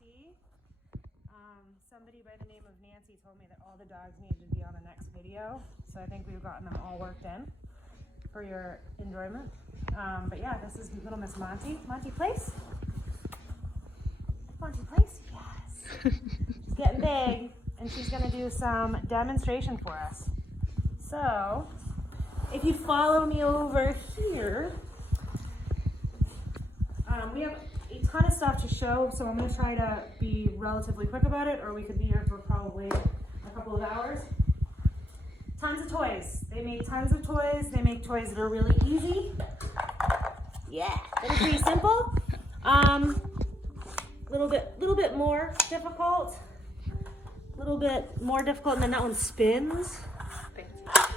Monty. Somebody by the name of Nancy told me that all the dogs needed to be on the next video, so I think we've gotten them all worked in for your enjoyment. But yeah, this is little Miss Monty. Monty Place? Monty Place? Yes. She's getting big, and she's going to do some demonstration for us. So, if you follow me over here, we have a ton of stuff to show, so I'm going to try to be relatively quick about it, or we could be here for probably a couple of hours. Tons of toys. They make tons of toys. They make toys that are really easy. Yeah, that are pretty simple. Little bit more difficult. A little bit more difficult, and then that one spins.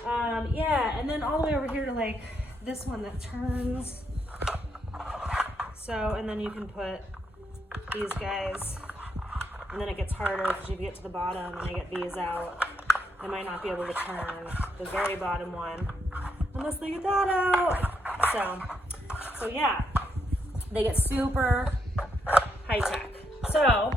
Yeah, and then all the way over here to like this one that turns. So, and then you can put these guys, and then it gets harder because you get to the bottom and I get these out. I might not be able to turn the very bottom one unless they get that out. So yeah, they get super high tech. So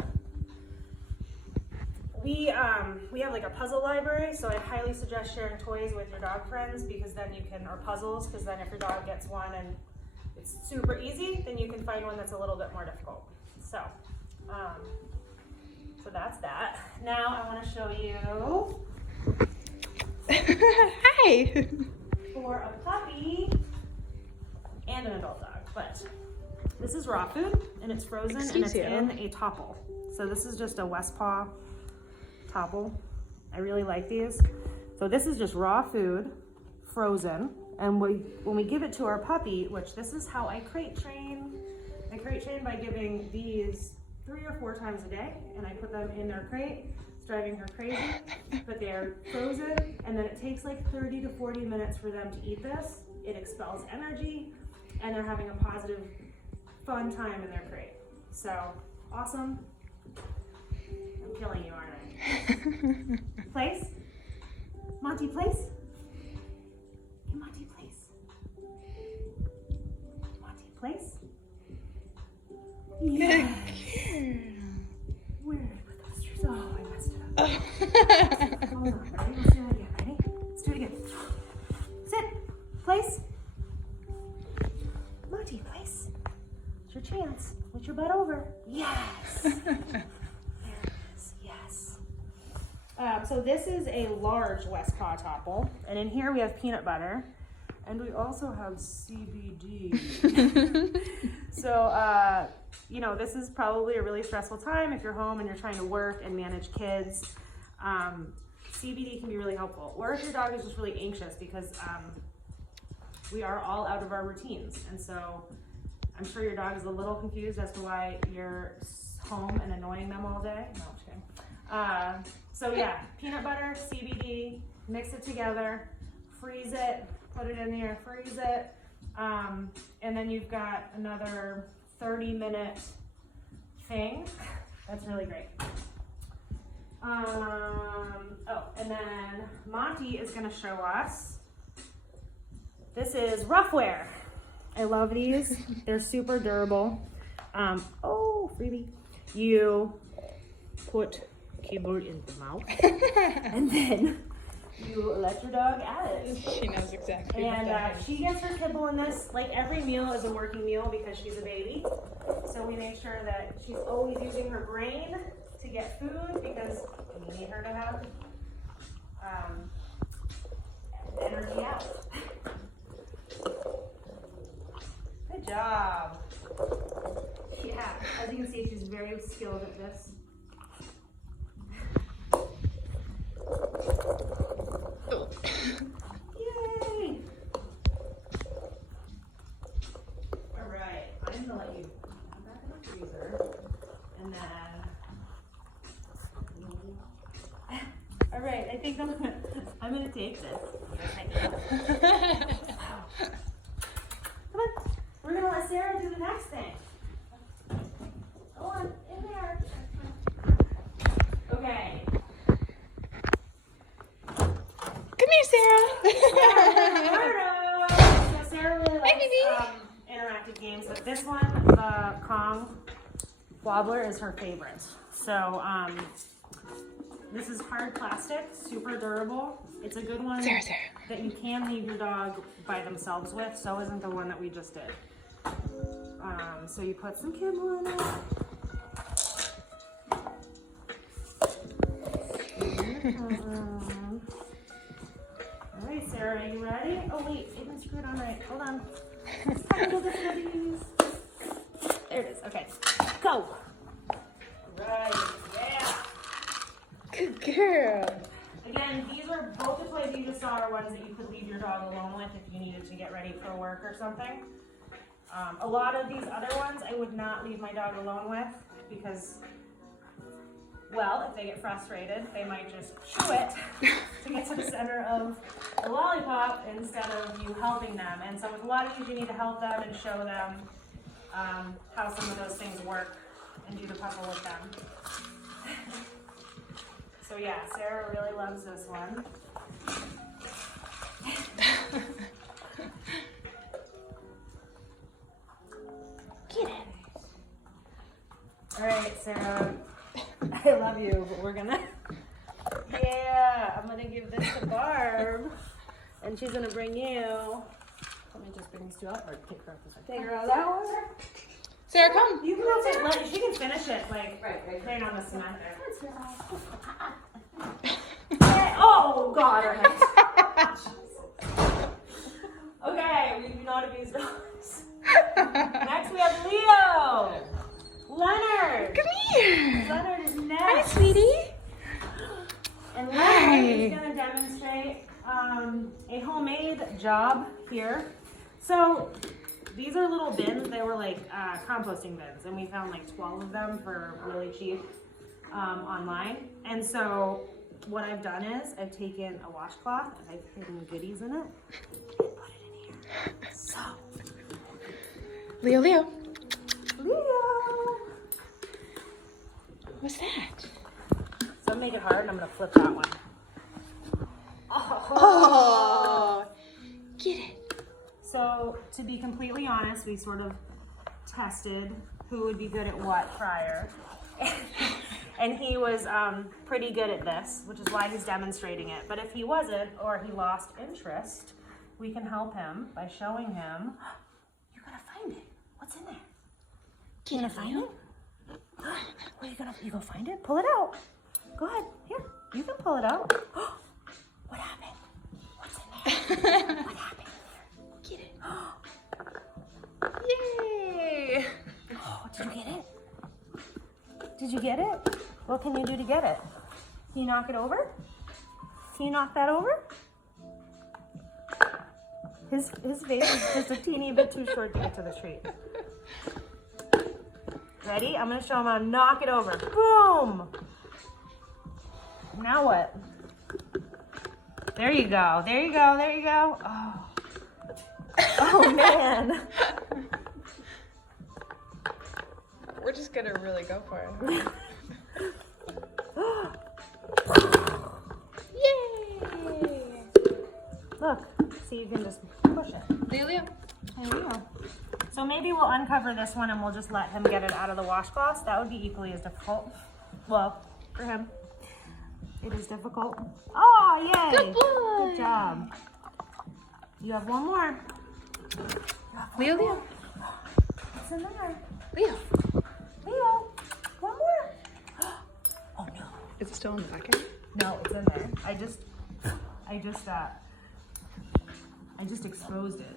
we have like a puzzle library, so I highly suggest sharing toys with your dog friends, because then you can, or puzzles, because then if your dog gets one and it's super easy, then you can find one that's a little bit more difficult. So, so that's that. Now I want to show you Hi! for a puppy and an adult dog, but this is raw food and it's frozen. Excuse and it's you. in a topple. So this is just a Westpaw topple. I really like these. So this is just raw food, frozen. And when we give it to our puppy, which this is how I crate train. I crate train by giving these 3 or 4 times a day, and I put them in their crate. It's driving her crazy, but they are frozen, and then it takes like 30 to 40 minutes for them to eat this. It expels energy, and they're having a positive, fun time in their crate. So, awesome. I'm killing you, aren't I? Place? Monty Place? Monty Place. Monty Place? Yes. Where did I put the mustard? Oh, I messed it up. Hold on, ready? Let's do it again. Ready? Let's do it again. Sit. Place. Monty Place. It's your chance. Put your butt over. Yes. There it is. Yes. So this is a large Westpaw topple, and in here we have peanut butter, and we also have CBD. So, you know, this is probably a really stressful time if you're home and you're trying to work and manage kids. CBD can be really helpful. Or if your dog is just really anxious, because we are all out of our routines, and so I'm sure your dog is a little confused as to why you're home and annoying them all day. No, I'm just kidding. So yeah, peanut butter, CBD, mix it together, freeze it, put it in there, freeze it, and then you've got another 30-minute thing. That's really great. Oh, and then Monty is gonna show us, this is Roughwear. I love these. They're super durable. Oh, freebie. You put keyboard in the mouth, and then you let your dog at it. She knows exactly. And she gets her kibble in this. Like, every meal is a working meal because she's a baby. So we make sure that she's always using her brain to get food, because we need her to have energy out. Good job. Yeah, as you can see, she's very skilled at this. Yay! All right, I'm gonna let you come back in the freezer, and then. All right, I think I'm gonna take this. Come on, we're gonna let Sarah do the next thing. Go on, in there. Okay. Come here, Sarah. So Sarah really likes interactive games, but this one, the Kong Wobbler is her favorite. So this is hard plastic, super durable. It's a good one Sarah. that you can leave your dog by themselves with. So isn't the one that we just did. So you put some kibble in it. All right, Sarah, are you ready? Oh wait, it didn't screw it on right. Hold on. Technical difficulties. There it is. Okay, go. Right, yeah. Good girl. Again, these are both the Play Vivasol are ones that you could leave your dog alone with if you needed to get ready for work or something. A lot of these other ones I would not leave my dog alone with because, well, if they get frustrated, they might just chew it to get to the center of the lollipop instead of you helping them. And so with a lot of these, you need to help them and show them how some of those things work and do the puzzle with them. So yeah, Sarah really loves this one. Get it. All right, Sarah. I love you, but we're gonna. Yeah, I'm gonna give this to Barb, and she's gonna bring you. Let me just bring these two up, or take her out this way. Take her out that one. Sarah, come. You can let she can finish it like right on the cement there. Oh God, her head. Okay, we do not abuse dogs. Next we have Leo. Leonard. Come here. Leonard is next. Hi, sweetie. And Leonard is going to demonstrate a homemade job here. So these are little bins. They were like composting bins, and we found like 12 of them for really cheap online. And so what I've done is I've taken a washcloth and I've hidden goodies in it and put it in here. So Leo. Leo. What's that? So I'm make it hard and I'm gonna flip that one. Oh, get it. So to be completely honest, we sort of tested who would be good at what prior. And he was pretty good at this, which is why he's demonstrating it. But if he wasn't, or he lost interest, we can help him by showing him. You gotta find it. What's in there? You gonna find it? Well, you gonna find it? Pull it out. Go ahead. Here, you can pull it out. What happened? What's in there? What happened? Get it. Yay. Oh, did you get it? Did you get it? What can you do to get it? Can you knock it over? Can you knock that over? His face is just a teeny bit too short to get to the treat. Ready? I'm gonna show him how to knock it over. Boom! Now what? There you go. There you go. There you go. Oh, oh man. We're just gonna really go for it. Yay! Look, see, you can just push it. Leo. There we go. So maybe we'll uncover this one and we'll just let him get it out of the washcloth. That would be equally as difficult. Well, for him, it is difficult. Oh, yay! Good boy. Good job. You have one more. Leo. What's in there? Leo. Leo, one more. Oh no. Is it still in the bucket? No, it's in there. I just exposed it.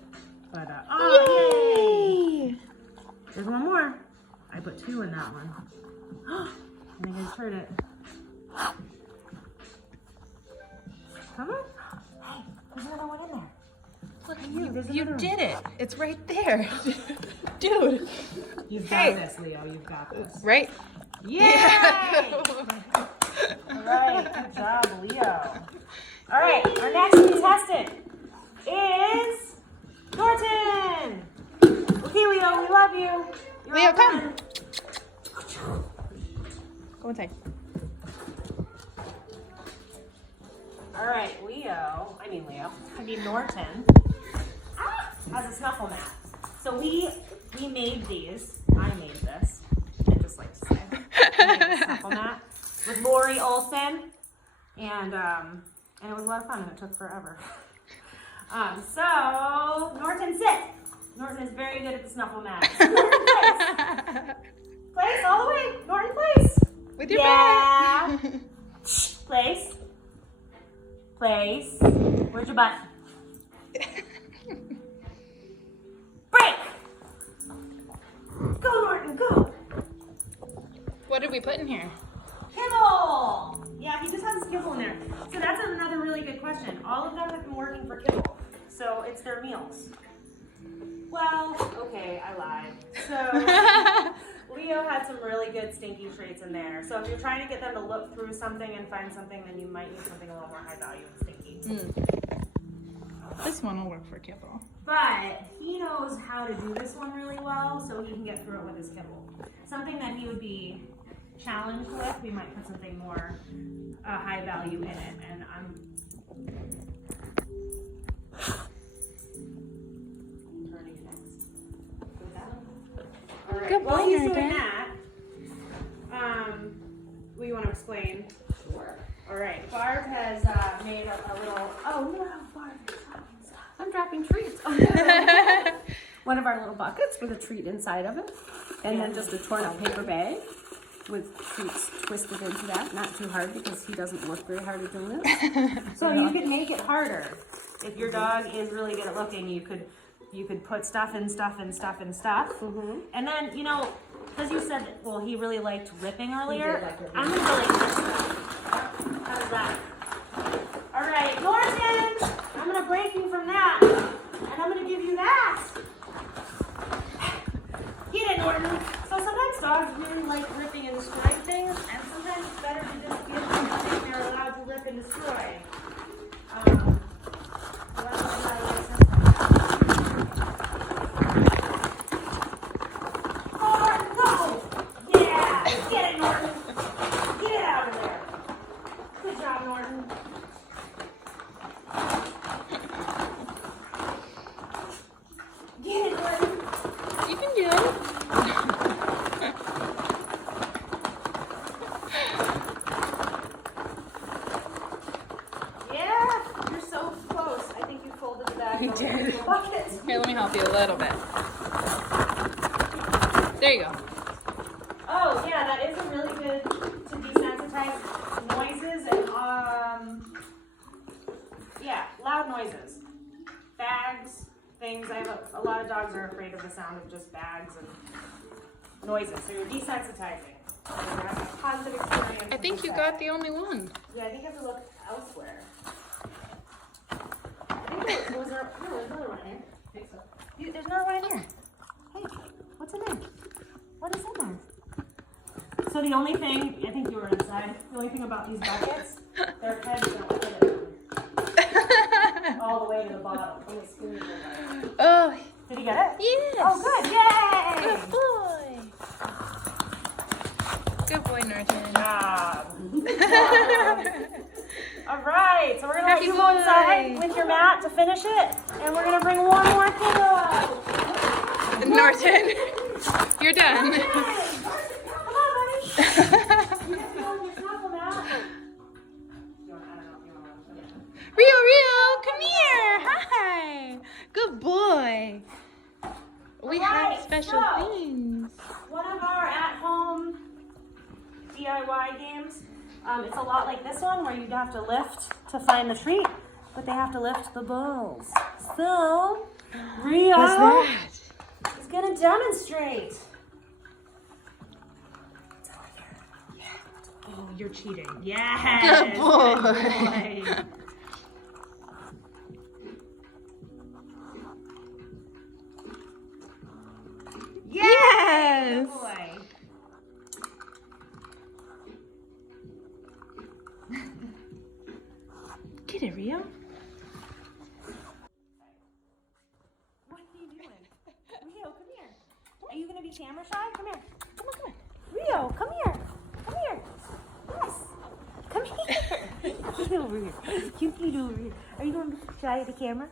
But oh, yay! There's one more. I put 2 in that one. I think I just heard it. Come on. Hey, there's another one in there. Look at you. There's You another did it. It's right there. Dude. You've Hey. got this, Leo. You've got this. Right? Yay! All right. Good job, Leo. All right. Our next contestant is Norton. Okay, Leo. We love you. You're Leo, all come. done. Go inside. All right, Norton has a snuffle mat. So we made these. I made this. It just like We made a snuffle mat with Lori Olson, and it was a lot of fun, and it took forever. So Norton, sit. Norton is very good at the snuffle mat. Norton, place. Place all the way. Norton, place. With your Yeah. butt. Place. Place. Where's your butt? Break. Go, Norton, go. What did we put in here? Kibble. Yeah, he just has his kibble in there. So that's another really good question. All of them have been working for kibble. So it's their meals. Well, okay, I lied. So Leo had some really good stinky treats in there. So if you're trying to get them to look through something and find something, then you might need something a little more high value and stinky. This one will work for kibble. But he knows how to do this one really well, so he can get through it with his kibble. Something that he would be challenged with, we might put something more high value in it. And I'm turning it next. With that one. All right. Good While boy, he's doing Norton. that, we want to explain. Sure. All right. Barb has made a little. Oh no, Barb! I'm dropping treats. Oh, no. One of our little buckets with a treat inside of it. And then just a torn up paper bag with treats twisted into that. Not too hard because he doesn't work very hard at doing it. So you could make it harder. If your dog is really good at looking, you could put stuff and stuff and stuff and stuff. Mm-hmm. And then, you know, because you said, well, he really liked ripping earlier. did like ripping. I'm going to really push that. How's that? All right, Norton, I'm going to break you from that. And I'm going to give you that. Get it, Norton. So sometimes dogs really like ripping and destroying things, and sometimes it's better to just give them the thing they're allowed to rip and destroy. So that's what I gotta get this one. Norton, go! Yeah! Get it, Norton! Get it out of there! Good job, Norton. Get it, Norton! You can do it. Yeah, you're so close. I think you folded the bag. You over did. the bucket. Here, let me help you a little bit. There you go. Oh, yeah, that is a really good to desensitize noises and yeah, loud noises. Bags, things. I have a lot of dogs are afraid of the sound of just bags and noises. So you're desensitizing. You're having a positive experience. I think you got the only one. Yeah, I think I have to look elsewhere. I think there was another one in here. I think so. There's another one in here. Hey, what's in there? What is in there? So the only thing, I think you were inside, the only thing about these buckets, their heads don't fit in all the way to the bottom. Only spoons are there. Oh, Did he get it? yes. Oh, good. Yay! Good boy. Good boy, Norton. Good job. All right, so we're gonna let Happy you go inside boy. with your mat to finish it, and we're gonna bring one more pillow. Norton, you're done. Hey, come on, buddy. You have to go on your snuffle mat. I don't know if you want to. Rio, come here. Hi. Good boy. We Alright, have special so- things. One of our at-home DIY games. It's a lot like this one where you have to lift to find the treat, but they have to lift the balls. So, Rio What's that? is going to demonstrate. Oh, you're cheating. Yes. Good boy. Good boy. Yes. Good boy. Get it, Rio. What are you doing? Rio, come here. Are you going to be camera shy? Come here. Come on, come on. Rio, come here. Come here. Yes. Come here. Get over here. You get over here. Are you going to be shy of the camera?